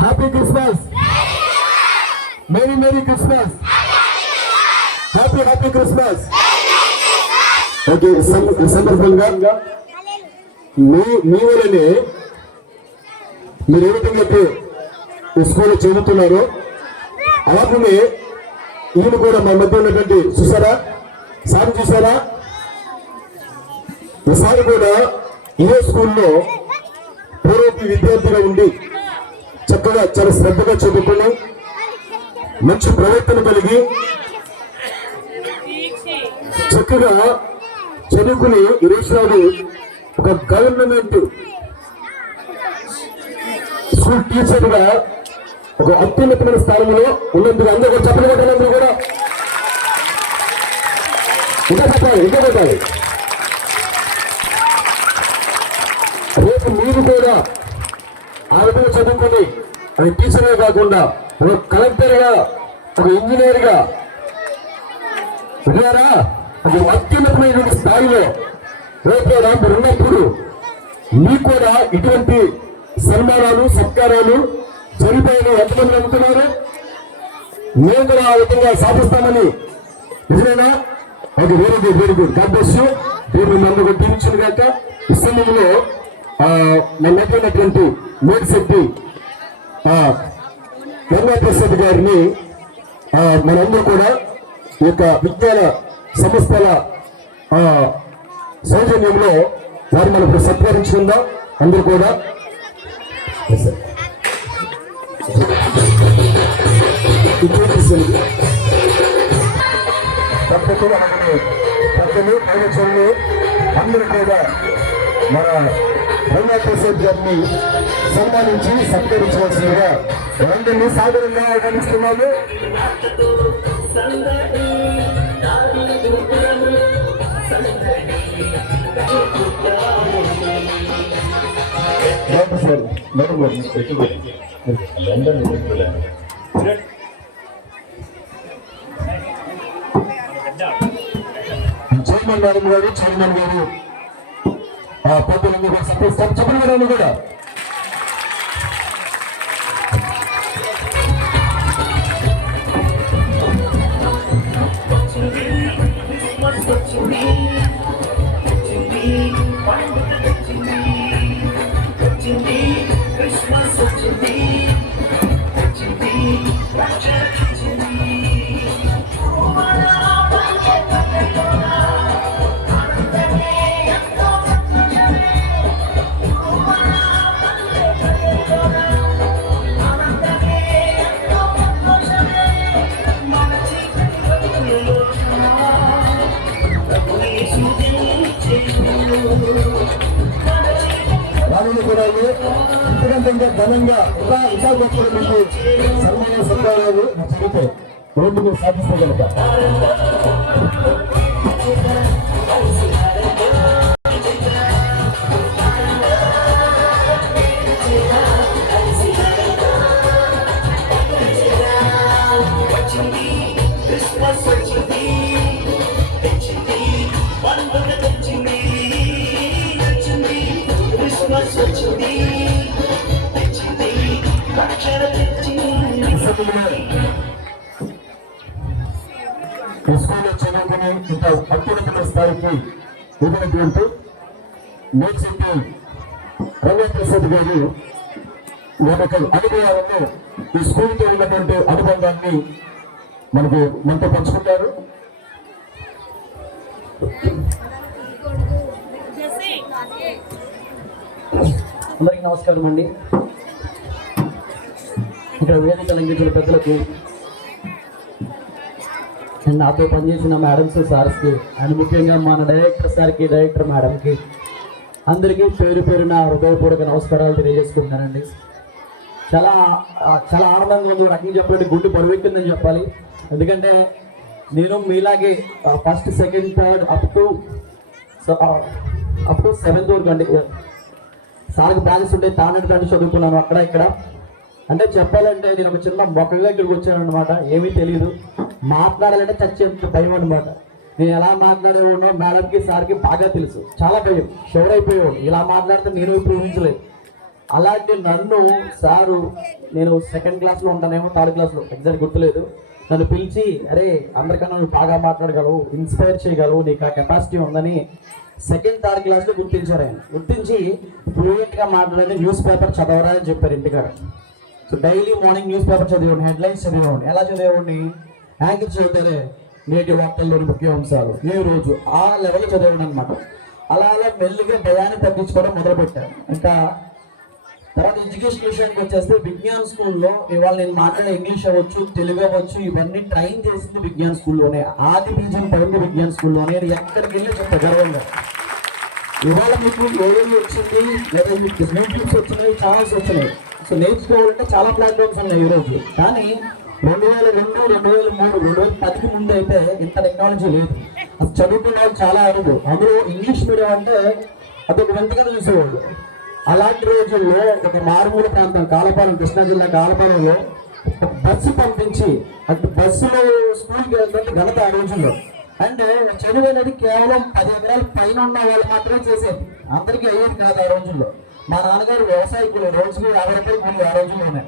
Happy Christmas, merry merry Christmas, happy happy Christmas. Okay, ఈ సందర్భంగా మీ వల్లనే మీరు ఏ విధంగా అయితే ఈ స్కూల్లో చదువుతున్నారో అలాగే ఈయన కూడా మా మధ్య ఉన్నటువంటి చూసారా, సార్ చూసారా, ఈసారి కూడా ఇదే స్కూల్లో పూర్వపు విద్యార్థిగా ఉండి చక్కగా చాలా శ్రద్ధగా చదువుకుని మంచి ప్రవర్తన కలిగి చక్కగా చదువుకుని ఈరోజు నాడు ఒక గవర్నమెంట్ స్కూల్ టీచర్ గా ఒక అత్యున్నతమైన స్థానంలో ఉన్నందుకు అందరూ కూడా చెప్పలు కొట్టాలందరూ కూడా ఇంకా చెప్పాలి. రేపు మీరు కూడా ఆ విధంగా చదువుకొని అది టీచర్గా కాకుండా ఒక కలెక్టర్ గా, ఒక ఇంజనీర్ గా విన్నారా, అది అత్యున్నతమైనటువంటి స్థాయిలో రేపు మీరు ఉన్నప్పుడు మీకు కూడా ఇటువంటి సన్మానాలు సత్కారాలు జరిపాయని ఎంతమంది నమ్ముతున్నారు? మేము కూడా ఆ విధంగా సాధిస్తామని నిజమేనా? Okay, very good, very good. God bless you. దేవుడు నన్ను దీవించిన కాక ఈ సమయంలో నన్నటువంటి మేడిశెట్టి వెంకటేశ్వర గారిని మనందరూ కూడా ఈ యొక్క విజ్ఞాన సంస్థల సౌజన్యంలో వారిని మనం సత్కరించుకుందాం అందరూ కూడా. పద్ధతులు పెద్దలు ప్రజలు అందరూ కూడా మన వెంకటేశ్వర గారిని సన్మానించి సత్కరించవలసిందిగా అందరినీ సాధారణంగా ఆహ్వానిస్తున్నాము. చైర్మన్ మేడం గారు, చైర్మన్ గారు పొద్దున్న చెప్పండి మేడం కూడా ఘనంగా సన్మాన సత్కారాలు జరిగితే రోడ్డు మీద సాధిస్తగలుగుతా. స్కూల్లో చదువుకుని ఇంత అత్యున్నత స్థాయికి ఎదిగినటువంటి మేడ్చెట్టి వెంకటేశ్వర గారు మనకు అనుభవాలను ఈ స్కూల్తో ఉన్నటువంటి అనుబంధాన్ని మనతో పంచుకుంటారు. అందరికీ నమస్కారం అండి. ఇక్కడ వేదిక లంఘించిన పెద్దలకు అండ్ నాతో పనిచేసిన మేడమ్స్, సార్స్కి అండ్ ముఖ్యంగా మన డైరెక్టర్ సార్కి, డైరెక్టర్ మేడంకి అందరికీ పేరు పేరున హృదయపూర్వక నమస్కారాలు తెలియజేసుకుంటున్నానండి. చాలా చాలా ఆనందంగా ఉంది. రకంగా చెప్పండి, గుండె బరువెక్కిందని చెప్పాలి. ఎందుకంటే నేను మీలాగే first, second, third up to 7th వరకు అండి సార్కి బ్రాంచెస్ ఉంటే తానటి కంటే చదువుకున్నాను అక్కడ ఇక్కడ. అంటే చెప్పాలంటే నేను ఒక చిన్న మొక్కగా ఇక్కడికి వచ్చాను అనమాట. ఏమీ తెలియదు, మాట్లాడాలంటే చచ్చేంత భయం అనమాట. నేను ఎలా మాట్లాడేవాడో మేడంకి, సార్కి బాగా తెలుసు. చాలా భయం, షోర్ అయిపోయాడు. ఇలా మాట్లాడితే నేను ఇప్పుడు ఊహించలేదు. అలాంటి నన్ను సారు, నేను సెకండ్ క్లాస్లో ఉంటానేమో, థర్డ్ క్లాస్లో ఎగ్జాక్ట్ గుర్తులేదు, నన్ను పిలిచి అరే అందరికన్నా నువ్వు బాగా మాట్లాడగలవు, ఇన్స్పైర్ చేయగలవు, నీకు ఆ కెపాసిటీ ఉందని సెకండ్ థర్డ్ క్లాస్లో గుర్తించారు. ఆయన గుర్తించి ఫ్లూయెంట్గా మాట్లాడే న్యూస్ పేపర్ చదవరా అని చెప్పారు ఇంటికాడ. So daily morning newspaper చదివేవాడిని, హెడ్లైన్స్ చదివేవాడిని. ఎలా చదివేవాడిని? యాంకర్ చదివితేనే నేటి వార్తల్లోని ముఖ్యాంశాలు, ఏ రోజు ఆ లెవెల్ చదివాడు అనమాట. అలా అలా మెల్లిగా భయాన్ని తగ్గించుకోవడం మొదలుపెట్టాను. ఇంకా తర్వాత ఎడ్యుకేషన్ విషయానికి వచ్చేస్తే విజ్ఞాన్ స్కూల్లో ఇవాళ నేను మాట్లాడే ఇంగ్లీష్ అవ్వచ్చు, తెలుగు అవ్వచ్చు, ఇవన్నీ ట్రైన్ చేసింది విజ్ఞాన్ స్కూల్లోనే. ఆది బీజం పడింది విజ్ఞాన్ స్కూల్లోనే. ఎక్కడికి వెళ్ళి చెప్తా గర్వంగా. ఇవాళ మీకు ఏఏవి వచ్చింది, లేదా మీకు యూట్యూబ్స్ వచ్చినాయి, ఛానల్స్ వచ్చినాయి. సో నేర్చుకోవాలంటే చాలా ప్లాట్ఫామ్స్ ఉన్నాయి ఈరోజు. కానీ 2002, 2003, 2010కి ముందు అయితే ఇంత టెక్నాలజీ లేదు. అది చదువుకున్న వాళ్ళు చాలా అరుదు. అందులో ఇంగ్లీష్ మీడియం అంటే అదొక వెంటగా చూసేవాళ్ళు. అలాంటి రోజుల్లో ఒక మారుమూల ప్రాంతం కాలపాలెం, కృష్ణా జిల్లా కాలపాలెంలో బస్సు పంపించి అంటే బస్సులో స్కూల్కి వెళ్తుంటే ఘనత ఆ రోజుల్లో. అంటే చదువు అనేది కేవలం 10 ఎకరాల పైన ఉన్న వాళ్ళు మాత్రమే చేసేది, అందరికీ అయ్యేది కాదు ఆ రోజుల్లో. మా నాన్నగారు వ్యవసాయకులు, రోజుకి 50 రూపాయలు కూలి ఆ రోజుల్లోనే.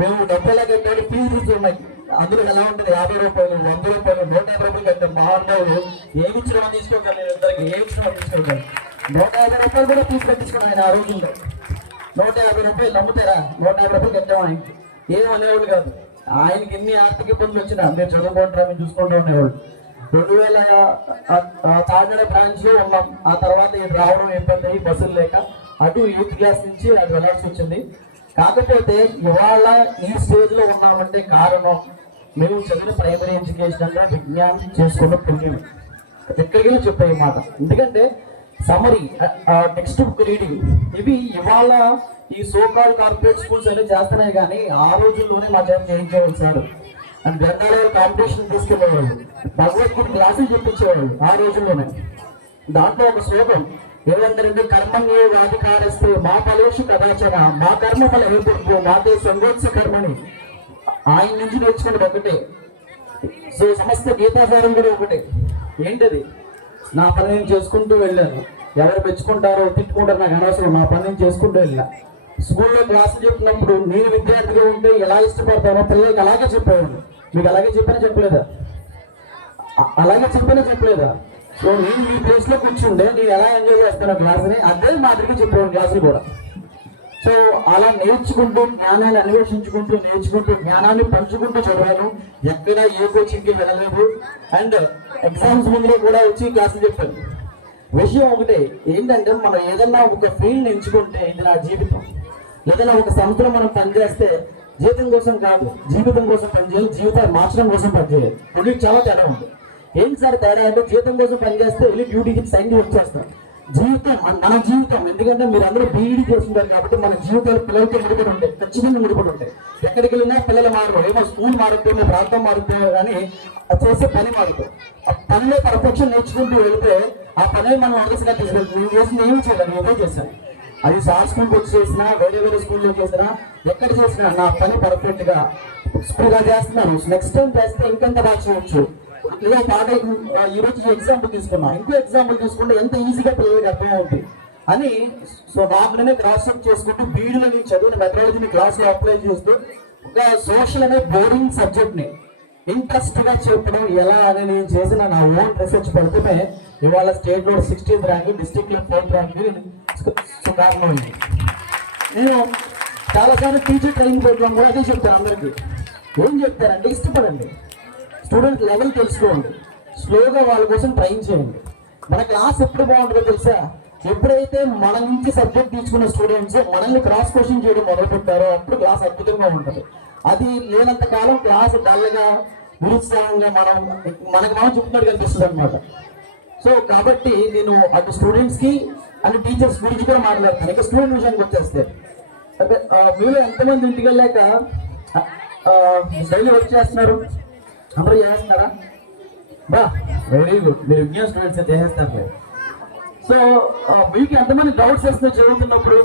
మేము 70 కట్టాడు, ఫీజు ఉన్నాయి. అందులో ఎలా ఉంటుంది 50 రూపాయలు, 100 రూపాయలు, 150 రూపాయలు కట్టాం. మహానుభావులు ఏమి ఇచ్చిన తీసుకోగలరు, ఇద్దరికి ఏమి ఇచ్చిన తీసుకోగలరు. 150 రూపాయలు కూడా ఫీజు కట్టించుకున్నాం ఆయన ఆ రోజుల్లో. 150 రూపాయలు నమ్ముతారా? 150 రూపాయలు కట్టాము ఆయనకి. ఏమనేవాళ్ళు కాదు. ఆయనకి ఎన్ని ఆర్థిక ఇబ్బందులు వచ్చినా మీరు చదువుకుంటారా, మేము చూసుకుంటూ ఉండేవాళ్ళు. 2000 తాజాడ బ్రాంచ్ లో ఉన్నాం. ఆ తర్వాత రావడం ఇబ్బంది, బస్సులు లేక అటు 8th క్లాస్ నుంచి అది వెళ్ళాల్సి వచ్చింది. కాకపోతే ఇవాళ ఈ స్టేజ్ లో ఉన్నామంటే కారణం మేము చదివిన ప్రైమరీ ఎడ్యుకేషన్ అంటే విజ్ఞానం చేసుకున్న పుణ్యం. ఎక్కడికి చెప్పే మాట. ఎందుకంటే సమరీ, టెక్స్ట్ బుక్ రీడింగ్, ఇవి ఇవాళ ఈ సోకాల్ కార్పొరేట్ స్కూల్స్ అనేవి చేస్తున్నాయి. కానీ ఆ రోజుల్లోనే మా చేత చేయించేవాళ్ళు సార్. అండ్ గ్రంథాలయాలు కాంపిటీషన్ తీసుకెళ్ళేవాళ్ళు, భగవద్గీత క్లాసులు చెప్పించేవాళ్ళు ఆ రోజుల్లోనే. దాంట్లో ఒక శ్లోకం ఏమంటారంటే కర్మణ్యేవాధికారస్తే మా ఫలేషు కదాచన మా కర్మ ఫల హేతుర్భో మాతే సంగోత్స కర్మని. ఆయన నుంచి నేర్చుకున్నది ఒకటే. సో సమస్త గీతాసారం కూడా ఒకటే. ఏంటది? నా పని నేను చేసుకుంటూ వెళ్ళాను. ఎవరు మెచ్చుకుంటారో తిట్టుకుంటారో నాకు అనవసరం, నా పని నేను చేసుకుంటూ వెళ్ళా. స్కూల్లో క్లాసులు చెప్పినప్పుడు నేను విద్యార్థిగా ఉంటే ఎలా ఇష్టపడతానో పిల్లలకి అలాగే చెప్పేవాడు. మీకు అలాగే చెప్పలేదా? అలాగే చెప్పలేదా? సో నేను మీ ప్లేస్ లో కూర్చుండే నేను ఎలా ఎంజాయ్ చేస్తాను క్లాస్ని, అదే మాదిరిగా చెప్పేవాడు క్లాసులు కూడా. సో అలా నేర్చుకుంటూ, జ్ఞానాన్ని అన్వేషించుకుంటూ, నేర్చుకుంటూ, జ్ఞానాన్ని పంచుకుంటూ చదివాను. ఎక్కడ ఏ కోచింగ్కి వెళ్ళలేదు. అండ్ ఎగ్జామ్స్ ముందులో కూడా వచ్చి క్లాసులు చెప్పాను. విషయం ఒకటే ఏంటంటే, మనం ఏదన్నా ఒక ఫీల్డ్ ఎంచుకుంటే ఇది నా జీవితం, ఏదైనా ఒక సంస్థలో మనం పనిచేస్తే జీవితం కోసం కాదు, జీవితం కోసం పనిచేయాలి, జీవితాన్ని మార్చడం కోసం పనిచేయాలి. రెండింటికి చాలా తేడా ఉంది. ఏంటి సార్ తేడా అంటే, జీవితం కోసం పనిచేస్తే వెళ్ళి డ్యూటీకి సైన్ వచ్చేస్తాం. జీవితం మన జీవితం, ఎందుకంటే మీరు అందరూ బీఈడీ చేస్తుంటారు కాబట్టి మన జీవితాలు పిల్లలతో ముడిపడి ఉంటాయి, ఖచ్చితంగా ముడిపడి ఉంటాయి. ఎక్కడికి వెళ్ళినా పిల్లలు మారరు, ఏమో స్కూల్ మారుతుంది, ప్రాంతం మారుతుంది, కానీ చేసే పని మారుతుంది. ఆ పనిలో పర్ఫెక్షన్ నేర్చుకుంటూ వెళితే ఆ పని మనం అడ్రస్గా తీసుకెళ్తుంది. నేను చేసిన ఏమి చేయాలి, నేను ఏదో చేశాను. అది సార్ స్కూల్కి వచ్చి చేసినా, వేరే స్కూల్లో చేసినా, ఎక్కడ చేసినా నా పని పర్ఫెక్ట్ గా స్కూల్గా చేస్తున్నాను. నెక్స్ట్ టైం చేస్తే ఇంకెంత బాగా చేయవచ్చు. ఇలా బాగా ఈ రోజు ఎగ్జాంపుల్ తీసుకున్నా, ఇంకో ఎగ్జాంపుల్ తీసుకుంటే ఎంత ఈజీగా పిల్లలకి అర్థమవుతుంది అని. సో నాకు నేనే క్రాస్ చెక్ చేసుకుంటూ బీఈడీలో నేను చదివిన మెథడాలజీని క్లాస్లో అప్లై చేస్తూ ఒక సోషల్ అనే బోరింగ్ సబ్జెక్ట్ని ఇంట్రెస్ట్ గా చెప్పడం ఎలా అని నేను చేసిన నా ఓన్ రీసెర్చ్ ఫలితమే ఇవాళ స్టేట్ లో 16th ర్యాంక్, డిస్ట్రిక్ట్ లో 4th ర్యాంక్ కారణమైంది. నేను చాలాసార్లు టీచర్ ట్రైనింగ్ ప్రోగ్రామ్ కూడా అదే చెప్తాను అందరికీ. ఏం చెప్తారంటే, ఇష్టపడండి, స్టూడెంట్ లెవెల్ తెలుసుకోండి, స్లోగా వాళ్ళ కోసం ట్రైన్ చేయండి. మన క్లాస్ ఎప్పుడు బాగుంటుందో తెలుసా? ఎప్పుడైతే మన నుంచి సబ్జెక్ట్ తీసుకున్న స్టూడెంట్స్ మనల్ని క్రాస్ క్వశ్చన్ చేయడం మొదలు పెట్టారో అప్పుడు క్లాస్ అద్భుతంగా ఉంటుంది. అది లేనంత కాలం క్లాస్ డల్గా, నిరుత్సాహంగా మనకు మనం చెప్తున్నట్టు కనిపిస్తుంది అనమాట. సో కాబట్టి నేను అటు స్టూడెంట్స్ కి అటు టీచర్స్ గురించి కూడా మాట్లాడతాను. ఇక స్టూడెంట్ విషయానికి వచ్చేస్తే, అంటే మీలో ఎంతమంది ఇంటికి వెళ్ళాక డైలీ వర్క్ చేస్తున్నారు? అందరూ చేస్తున్నారా? బా వెరీ గుడ్, మీరు విజ్ఞాన స్టూడెంట్స్ చేసేస్తారు. సో మీకు ఎంతమంది డౌట్స్ వస్తున్నాయి చదువుతున్నప్పుడు?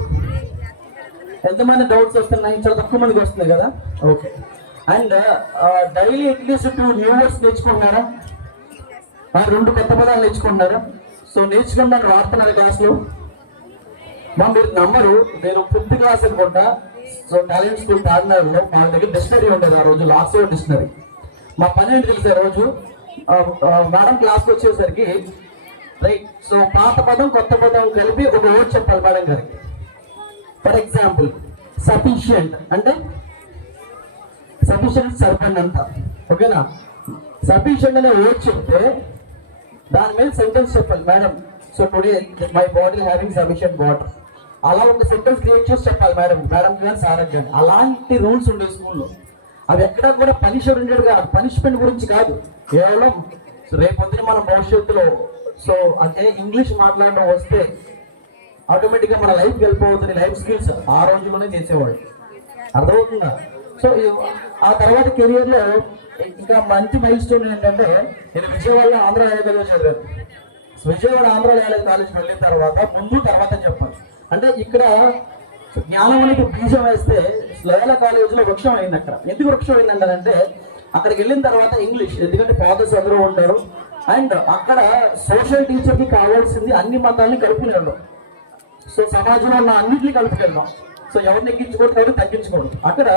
ఎంతమంది డౌట్స్ వస్తున్నాయి? చాలా తక్కువ మందికి వస్తున్నాయి కదా. Okay. And daily at least 2 new words నేర్చుకుంటున్నారా? 2 కొత్త పదాలు నేర్చుకుంటున్నారా? సో నేర్చుకున్నాను, వాడుతున్నారు క్లాస్లో. మీరు నమ్మరు, నేను 5th క్లాస్ అనుకుంటా. సో టాలెంట్ స్కూల్ తాడినగర్లో మా దగ్గర డిక్షనరీ ఉండేది ఆ రోజు, లాస్ట్ డిక్షనరీ. మా పని ఏంటి తెలిసే రోజు మేడం క్లాస్కి వచ్చేసరికి రైట్, సో పాత పదం కొత్త పదం కలిపి ఒక వర్డ్ చెప్పాలి మేడం గారికి. ఫర్ ఎగ్జాంపుల్ సఫిషియంట్ అంటే సఫిషియంట్ సరిపడినంత, ఓకేనా. సఫిషియంట్ అనే వర్డ్ చెప్తే దాని మీద సెంటెన్స్ చెప్పాలి madam. So today my body having sufficient water, అలా ఒక సెంటెన్స్ క్రియేట్ చేసి చెప్పాలి మేడం కానీ సార్ కానీ. అలాంటి రూల్స్ ఉండే స్కూల్లో. అవి ఎక్కడ కూడా పనిష్మెంట్ కాదు, పనిష్మెంట్ గురించి కాదు, కేవలం రేపొద్దున మన భవిష్యత్తులో సో అంటే ఇంగ్లీష్ మాట్లాడడం వస్తే ఆటోమేటిక్గా మన లైఫ్ వెళ్ళిపోతుంది. లైఫ్ స్కిల్స్ ఆ రోజుల్లోనే చేసేవాడు, అర్థమవుతుందా. సో ఆ తర్వాత కెరియర్లో ఇంకా మంచి మైల్ స్టోన్ ఏంటంటే, నేను విజయవాడలో ఆంధ్ర కాలేజ్ చదివాను. విజయవాడ ఆంధ్ర కాలేజ్ వెళ్ళిన తర్వాత ముందు తర్వాత చెప్పాలి. అంటే ఇక్కడ జ్ఞానం అనేది బీజం వేస్తే లోయల కాలేజీలో వృక్షం అయింది. అక్కడ ఎందుకు వృక్షం అయిందంటే, అక్కడికి వెళ్ళిన తర్వాత ఇంగ్లీష్, ఎందుకంటే ఫాదర్స్ అందరూ ఉంటారు. అండ్ అక్కడ సోషల్ టీచర్కి కావాల్సింది అన్ని మతాలని కలుపుకునేవాడు. సో సమాజంలో ఉన్న అన్నింటినీ కలుపుకెళ్ళాం. సో ఎవరిని ఎక్కించుకోవడం ఎవరు తగ్గించుకోవడం. అక్కడ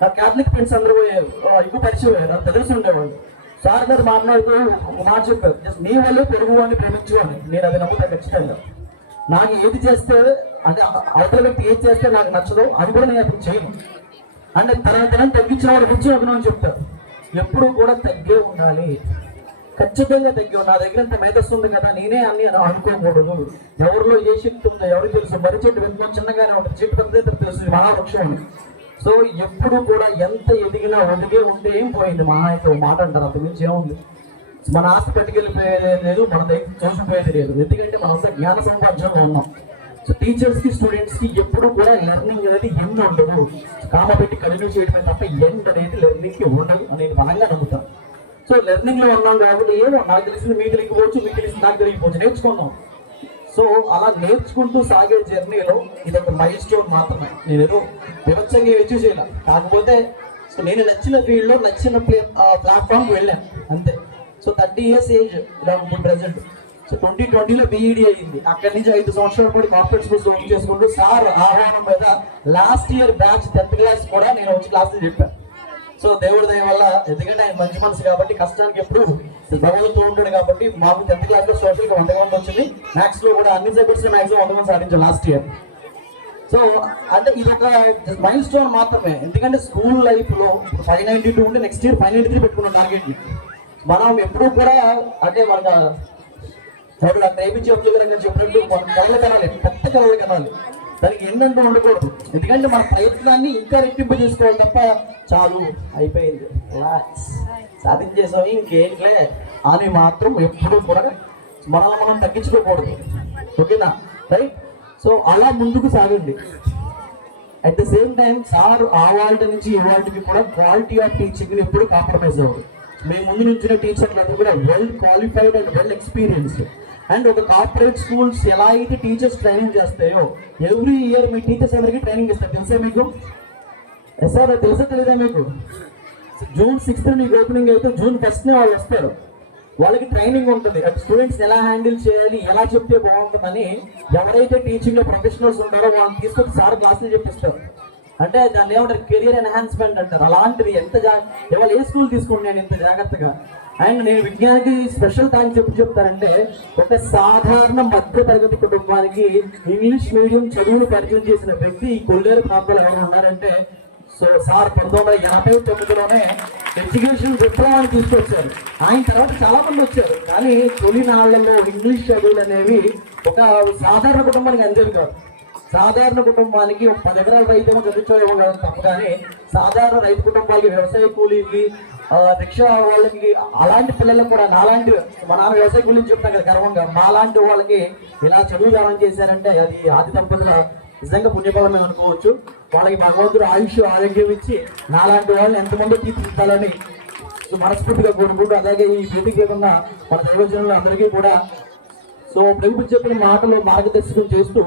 నా క్యాథలిక్ ఫ్రెండ్స్ అందరూ ఎక్కువ పరిచయం అయ్యారు, నాకు తెలిసి ఉండేవాళ్ళు. సార్ గారు మాట్లాడుతూ మాట చెప్పారు, నీ వల్లే పెరుగు అని ప్రేమించుకోని. నేను అది నమ్ముతా ఖచ్చితంగా. నాకు ఏది చేస్తే అంటే అవతల వ్యక్తి ఏది చేస్తే నాకు నచ్చదో అది కూడా నేను అప్పుడు చేయను. అంటే తన తగ్గించిన వాడు కూర్చొని అభినయం చెప్తారు. ఎప్పుడు కూడా తగ్గే ఉండాలి, ఖచ్చితంగా తగ్గి. నా దగ్గర ఇంత మేధస్సు ఉంది కదా, నేనే అన్ని అనుకోకూడదు. ఎవరిలో ఏ శక్తి ఉందో ఎవరికి తెలుసు. మర్రి చెట్టు వెనుకొని చిన్నగానే ఉంటుంది, చెట్టు పెద్ద తెలుసు, మహావృక్షం ఉంది. సో ఎప్పుడు కూడా ఎంత ఎదిగినా ఒదిగే ఉంటే ఏం పోయింది, మహా అయితే మాట అంటారు, అంత మించి ఏముంది. మన ఆస్తి పట్టుకెళ్ళిపోయేది లేదు, మన దగ్గర చూసిపోయేది లేదు. ఎందుకంటే మనం అంతా జ్ఞాన సంపార్జనలో ఉన్నాం. సో టీచర్స్కి స్టూడెంట్స్కి ఎప్పుడు కూడా లెర్నింగ్ అనేది ఎండ్ ఉండదు. కామ పెట్టి కంటిన్యూ చేయడమే తప్ప ఎండ్ అనేది లెర్నింగ్కి ఉండదు అనేది బలంగా నమ్ముతాను. సో లెర్నింగ్లో ఉన్నాం కాబట్టి ఏమో నాకు తెలిసింది మీకు తెలియకపోవచ్చు, మీకు తెలిసింది నాకు తెలియకపోవచ్చు, నేర్చుకున్నాం. సో అలా నేర్చుకుంటూ సాగే జర్నీలో ఇది ఒక మైల్ స్టోన్ మాత్రమే. నేను ఏదో వివచ్చంగా వచ్చి చేయాలి, కాకపోతే సో నేను నచ్చిన ఫీల్డ్లో నచ్చిన ప్లాట్ఫామ్కి వెళ్ళాను అంతే. సో 30 years ఏజ్ ఇప్పుడు ప్రెసెంట్. సో 2020లో BED అయ్యింది. అక్కడి నుంచి 5 సంవత్సరాలు కూడా కార్పొరేట్ స్కూల్స్ వర్క్ చేసుకుంటూ సార్ ఆహ్వానం మీద last year batch 10th class కూడా నేను వచ్చి క్లాసులు చెప్పాను. సో దేవుడి దయ వల్ల, ఎందుకంటే ఆయన మంచి మనసు కాబట్టి కష్టానికి ఎప్పుడు భగవంతుడు ఉంటాడు కాబట్టి మాకు 10th క్లాస్లో సోషల్గా 100 మంది వచ్చింది. మ్యాథ్స్లో కూడా అన్ని సబ్జెక్ట్స్లో మ్యాక్సిమం 100 మంది సాధించాం లాస్ట్ ఇయర్. సో అంటే ఇది ఒక మైల్ స్టోన్ మాత్రమే. ఎందుకంటే స్కూల్ లైఫ్లో 592 ఉంటే నెక్స్ట్ ఇయర్ 593 పెట్టుకున్నాం టార్గెట్ని. మనం ఎప్పుడూ కూడా అంటే మన చెప్పినట్టు మన కళలు కనాలి, పెద్ద కళలు కనాలి, దానికి ఏంటంటూ ఉండకూడదు. ఎందుకంటే మన ప్రయత్నాన్ని ఇంకా రెట్టింపు చేసుకోవాలి తప్ప చాలు అయిపోయింది సాధించేసాం ఇంకేంట్లే అని మాత్రం ఎప్పుడూ కూడా మనల్ని మనం తగ్గించుకోకూడదు, ఓకేనా, రైట్. సో అలా ముందుకు సాగండి. At the same time sir ఆ వాల్ట్ నుంచి ఈ వాల్ట్కి కూడా క్వాలిటీ ఆఫ్ టీచింగ్ని ఎప్పుడు కాంప్రమైజ్ అవ్వదు. మేము ముందు నుంచిన టీచర్లు అది కూడా well qualified and well experienced. And ఒక కార్పొరేట్ స్కూల్స్ ఎలా అయితే టీచర్స్ ట్రైనింగ్ చేస్తాయో ఎవ్రీ ఇయర్ మీ టీచర్స్ ఎవరికి ట్రైనింగ్ ఇస్తారు తెలుసా మీకు? సార్ తెలుసా తెలీదా మీకు? June 6th మీకు ఓపెనింగ్ అయితే June 1st వాళ్ళు వస్తారు. వాళ్ళకి ట్రైనింగ్ ఉంటుంది, అటు స్టూడెంట్స్ ఎలా హ్యాండిల్ చేయాలి, ఎలా చెప్తే బాగుంటుందని ఎవరైతే టీచింగ్లో ప్రొఫెషనల్స్ ఉంటారో వాళ్ళని తీసుకొచ్చి సార్ క్లాసులు చెప్పిస్తారు. అంటే దాన్ని ఏమంటారు, కెరియర్ ఎన్హాన్స్మెంట్ అంటారు. అలాంటిది ఎంత ఇవాళ ఏ స్కూల్ తీసుకోండి నేను ఇంత జాగ్రత్తగా. అండ్ నేను విజ్ఞానికి స్పెషల్ థ్యాంక్స్ చెప్తానంటే, ఒక సాధారణ మధ్య తరగతి కుటుంబానికి ఇంగ్లీష్ మీడియం చదువును పరిచయం చేసిన వ్యక్తి ఈ కొల్లేరు ప్రాంతంలో ఎవరు ఉన్నారంటే సో సార్ 1989లోనే ఎడ్యుకేషన్ విప్లవాన్ని తీసుకొచ్చారు. ఆయన తర్వాత చాలా మంది వచ్చారు, కానీ తొలి నాళ్లలో ఇంగ్లీష్ చదువులు అనేవి ఒక సాధారణ కుటుంబానికి అందేది కాదు. సాధారణ కుటుంబానికి ఒక 10 ఎకరాల రైతేమో చదివించడం తప్ప, కానీ సాధారణ రైతు కుటుంబాలకి, వ్యవసాయ కూలీకి, రిక్షా వాళ్ళకి, అలాంటి పిల్లలకు కూడా నాలాంటి మా నాన్న వ్యవసాయ కూలీని చెప్తాను కదా గర్వంగా, మాలాంటి వాళ్ళకి ఇలా చదువు దానం చేశారంటే అది ఆది దంపతుల నిజంగా పుణ్యఫలమే అనుకోవచ్చు. వాళ్ళకి భగవంతుడు ఆయుష్ ఆరోగ్యం ఇచ్చి నాలాంటి వాళ్ళని ఎంతమంది తీర్చిదిద్దాలని మనస్ఫూర్తిగా కోరుకుంటూ, అలాగే ఈ వేదిక ఉన్న మన దైవజనులు అందరికీ కూడా సో ప్రభు చెప్పిన మాటలు మార్గదర్శకం చేస్తూ,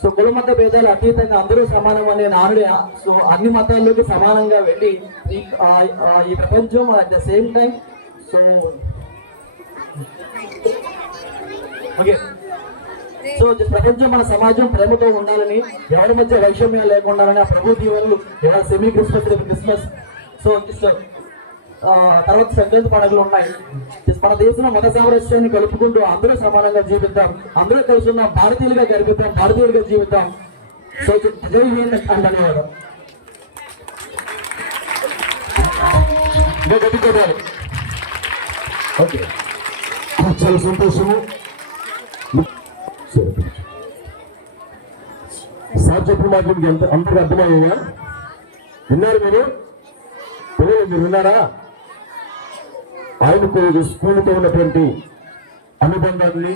సో కుల మత భేదాలు అతీతంగా అందరూ సమానం అనే నానుడి సో అన్ని మతాల్లోకి సమానంగా వెళ్ళి ఈ ప్రపంచం at the same time so okay so ప్రపంచం మన సమాజం ప్రేమతో ఉండాలని, ఎవరి మధ్య వైషమ్యం లేకుండా ఉండాలని ఆ ప్రభు దీవెనలు ఇవాళ సెమీ క్రిస్మస్, రేపు క్రిస్మస్. సో తర్వాత సంక్రాంతి పండుగలు ఉన్నాయి. మన దేశంలో మత సామరస్యాన్ని కలుపుకుంటూ అందరూ సమానంగా జీవిద్దాం, అందరూ కలిసి ఉన్న భారతీయులుగా గర్భిద్దాం, భారతీయులుగా జీవిద్దాం. సో జై హింద్ అని ధన్యవాదాలు. ఓకే, చాలా సంతోషము. సార్ చెప్పిన మాట మీకు ఎంత అందరికి అర్థమయ్యా? విన్నారు మీరు? పిల్లలు మీరు విన్నారా? ఆయనకు స్కూల్తో ఉన్నటువంటి అనుబంధాన్ని,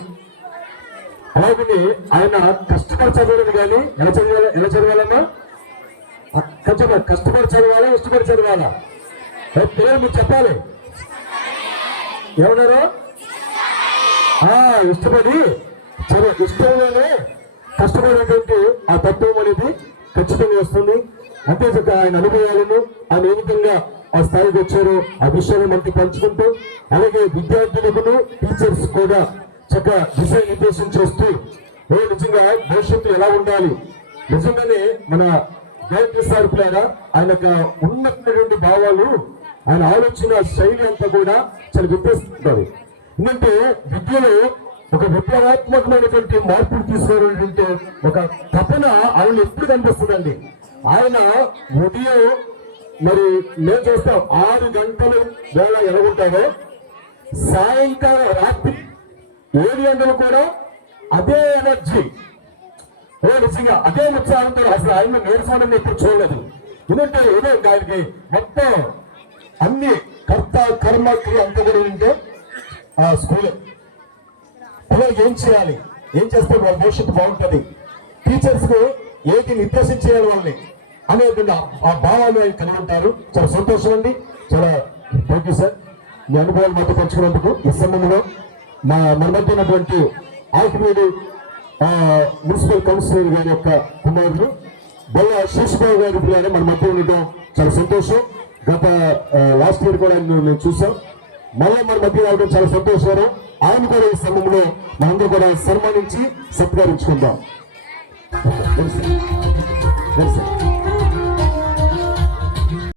అలాగే ఆయన కష్టపడి చదవడం కానీ ఎలా చదవాలమ్మా? కష్టపడి చదవాలా, ఇష్టపడి చదవాలా? పిల్లలు మీరు చెప్పాలి. ఏమన్నారు? ఇష్టపడి చదువు, ఇష్టంలోనే కష్టపడినటువంటి ఆ తత్వం అనేది ఖచ్చితంగా వస్తుంది. అంతే చక్క ఆయన అనుభవాలను ఆయన ఏ విధంగా ఆ స్థాయికి వచ్చారో ఆ విషయాన్ని మనకి పంచుకుంటూ, అలాగే విద్యార్థులకు టీచర్స్ కూడా చక్కగా దిశానిర్దేశం చేస్తూ నిజంగా భవిష్యత్తు ఎలా ఉండాలి, నిజంగానే మన డైరెక్టర్ సార్ ద్వారా ఆయన ఉన్నటువంటి భావాలు, ఆయన ఆలోచన శైలి అంతా కూడా చాలా వ్యత్యాసంటుంది. ఎందుకంటే విద్యలో ఒక విప్లవాత్మకమైనటువంటి మార్పులు తీసుకురావాలంటే ఒక తపన ఆయన ఎప్పుడు కనిపిస్తుందండి. ఆయన ఉదయం మరి మేము చేస్తాం 6 గంటలు వేళ ఎలాగుంటామో, సాయంకాలం రాత్రి 7 గంటలు కూడా అదే ఎనర్జీ, నిజంగా అదే ఉత్సాహంతో. అసలు ఆయన నేర్చుకోవడం ఎప్పుడు చూడలేదు. ఎందుకంటే ఏదో ఆయనకి మొత్తం అన్ని కర్త కర్మ క్రియ అంతా కూడా ఉంటే ఆ స్కూల్ పిల్లలు ఏం చేయాలి, ఏం చేస్తే వాళ్ళ భవిష్యత్తు బాగుంటుంది, టీచర్స్ కు ఏది నిర్దేశం చేయాలి వాళ్ళని అనేటువంటి ఆ భావాలు ఆయన కలిగి ఉంటారు. చాలా సంతోషం అండి. చాలా థ్యాంక్ యూ సార్, మీ అనుభవాలు మాతో పంచుకున్నందుకు. ఈ సమయంలో మన మధ్య ఉన్నటువంటి ఆల్టిమేట్ మున్సిపల్ కౌన్సిలర్ గారి యొక్క కుమారులు బొల్ల శేషబాబు గారి ద్వారా మన మధ్య ఉండటం చాలా సంతోషం. గత లాస్ట్ ఇయర్ కూడా మేము చూసాం, మళ్ళీ మన మధ్య రావడం చాలా సంతోషకరం. ఆయన కూడా ఈ సమయంలో మనందరూ కూడా సన్మానించి సత్కరించుకుందాం.